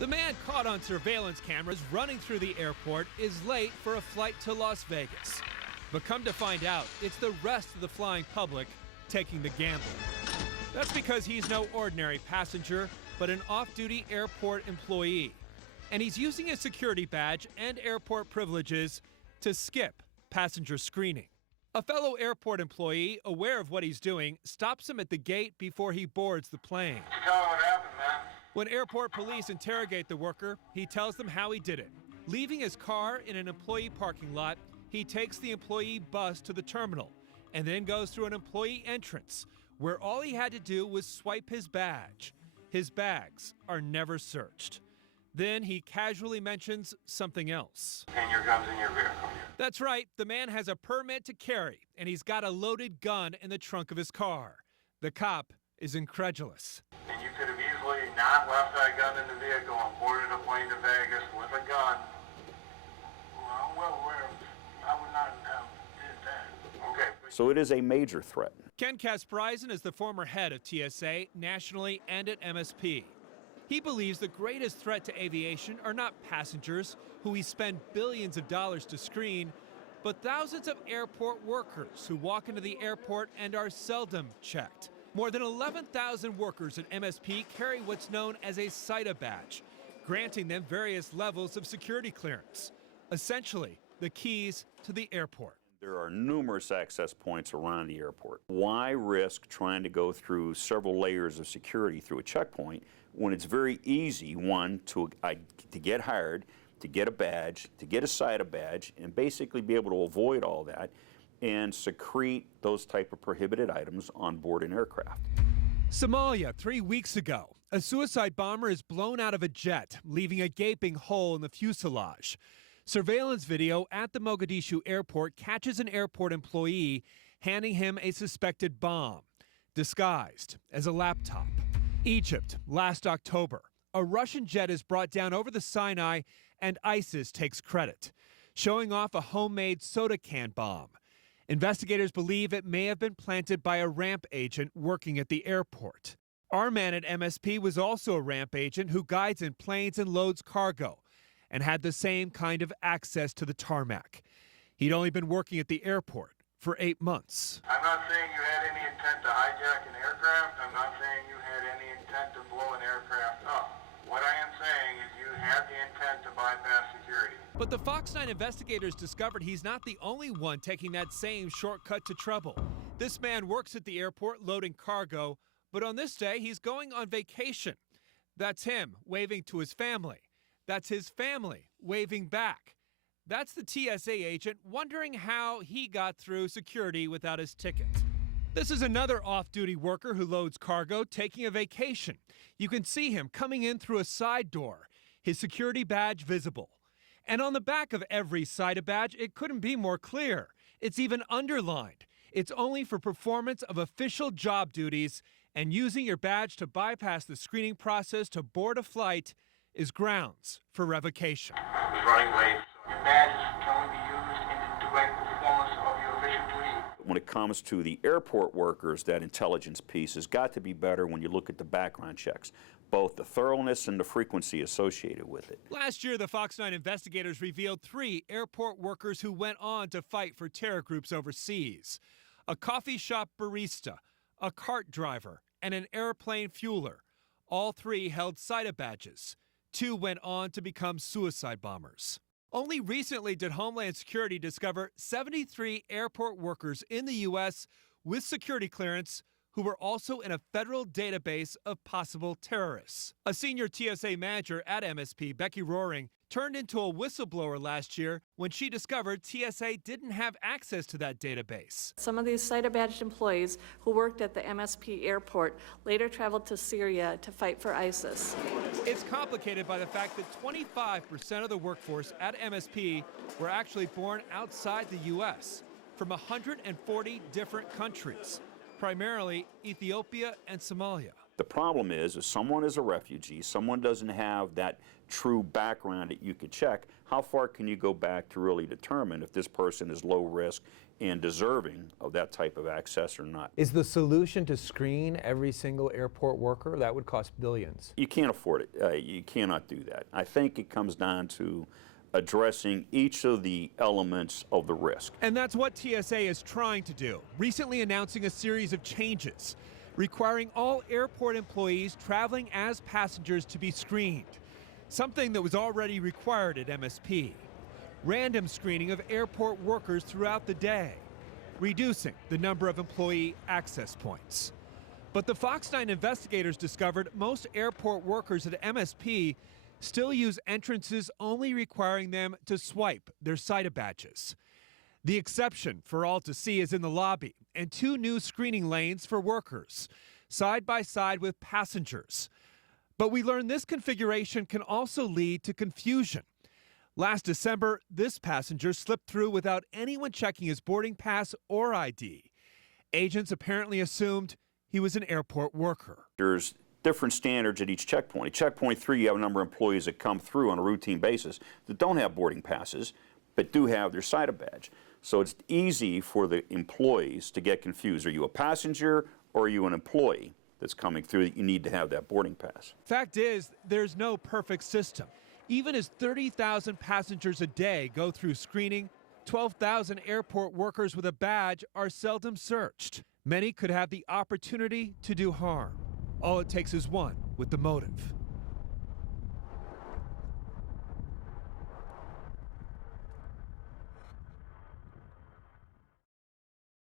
The man caught on surveillance cameras running through the airport is late for a flight to Las Vegas. But come to find out, it's the rest of the flying public taking the gamble. That's because he's no ordinary passenger, but an off-duty airport employee. And he's using his security badge and airport privileges to skip passenger screening. A fellow airport employee, aware of what he's doing, stops him at the gate before he boards the plane. Tell me what happened, man. When airport police interrogate the worker, he tells them how he did it. Leaving his car in an employee parking lot, he takes the employee bus to the terminal and then goes through an employee entrance where all he had to do was swipe his badge. His bags are never searched. Then he casually mentions something else. And your gun's in your vehicle. That's right, the man has a permit to carry, and he's got a loaded gun in the trunk of his car. The cop is incredulous. And you could have easily not left that gun in the vehicle and boarded a plane to Vegas with a gun. Well, I'm well aware of it. I would not have did that. Okay. So it is a major threat. Ken Kasprisen is the former head of TSA nationally and at MSP. He believes the greatest threat to aviation are not passengers, who we spend billions of dollars to screen, but thousands of airport workers who walk into the airport and are seldom checked. More than 11,000 workers at MSP carry what's known as a SIDA badge, granting them various levels of security clearance. Essentially, the keys to the airport. There are numerous access points around the airport. Why risk trying to go through several layers of security through a checkpoint when it's very easy, one, to get hired, to get a badge, to get a SIDA badge, and basically be able to avoid all that and secrete those type of prohibited items on board an aircraft. Somalia, 3 weeks ago. A suicide bomber is blown out of a jet, leaving a gaping hole in the fuselage. Surveillance video at the Mogadishu airport catches an airport employee handing him a suspected bomb, disguised as a laptop. Egypt, last October. A Russian jet is brought down over the Sinai and ISIS takes credit, showing off a homemade soda can bomb. Investigators believe it may have been planted by a ramp agent working at the airport. Our man at MSP was also a ramp agent who guides in planes and loads cargo, and had the same kind of access to the tarmac. He'd only been working at the airport for 8 months. I'm not saying you had any intent to hijack an aircraft. I'm not saying you had any intent to blow an aircraft up. What I am saying is you had the intent to bypass security. But the Fox 9 investigators discovered he's not the only one taking that same shortcut to trouble. This man works at the airport loading cargo, but on this day he's going on vacation. That's him waving to his family. That's his family waving back. That's the TSA agent wondering how he got through security without his ticket. This is another off-duty worker who loads cargo taking a vacation. You can see him coming in through a side door, his security badge visible. And on the back of every SIDA badge, it couldn't be more clear. It's even underlined. It's only for performance of official job duties, and using your badge to bypass the screening process to board a flight is grounds for revocation. Running late. Your badges can only be used in the direct performance of your official duty. When it comes to the airport workers, that intelligence piece has got to be better when you look at the background checks, both the thoroughness and the frequency associated with it. Last year, the Fox 9 investigators revealed 3 airport workers who went on to fight for terror groups overseas. A coffee shop barista, a cart driver, and an airplane fueler. All 3 held SIDA badges. 2 went on to become suicide bombers. Only recently did Homeland Security discover 73 airport workers in the U.S. with security clearance who were also in a federal database of possible terrorists. A senior TSA manager at MSP, Becky Roaring, turned into a whistleblower last year when she discovered TSA didn't have access to that database. Some of these SIDA-badged employees who worked at the MSP airport later traveled to Syria to fight for ISIS. It's complicated by the fact that 25% of the workforce at MSP were actually born outside the U.S., from 140 different countries. primarily Ethiopia and Somalia. The problem is, if someone is a refugee, someone doesn't have that true background that you could check, how far can you go back to really determine if this person is low risk and deserving of that type of access or not? Is the solution to screen every single airport worker? That would cost billions. You can't afford it. You cannot do that. I think it comes down to addressing each of the elements of the risk. And that's what TSA is trying to do, recently announcing a series of changes, requiring all airport employees traveling as passengers to be screened, something that was already required at MSP. Random screening of airport workers throughout the day, reducing the number of employee access points. But the Fox 9 investigators discovered most airport workers at MSP still use entrances only requiring them to swipe their SIDA badges. The exception for all to see is in the lobby and 2 new screening lanes for workers, side by side with passengers. But we learned this configuration can also lead to confusion. Last December, this passenger slipped through without anyone checking his boarding pass or ID. Agents apparently assumed he was an airport worker. There's different standards at each checkpoint. At checkpoint 3, you have a number of employees that come through on a routine basis that don't have boarding passes, but do have their SIDA badge. So it's easy for the employees to get confused. Are you a passenger or are you an employee that's coming through that you need to have that boarding pass? Fact is, there's no perfect system. Even as 30,000 passengers a day go through screening, 12,000 airport workers with a badge are seldom searched. Many could have the opportunity to do harm. All it takes is one with the motive.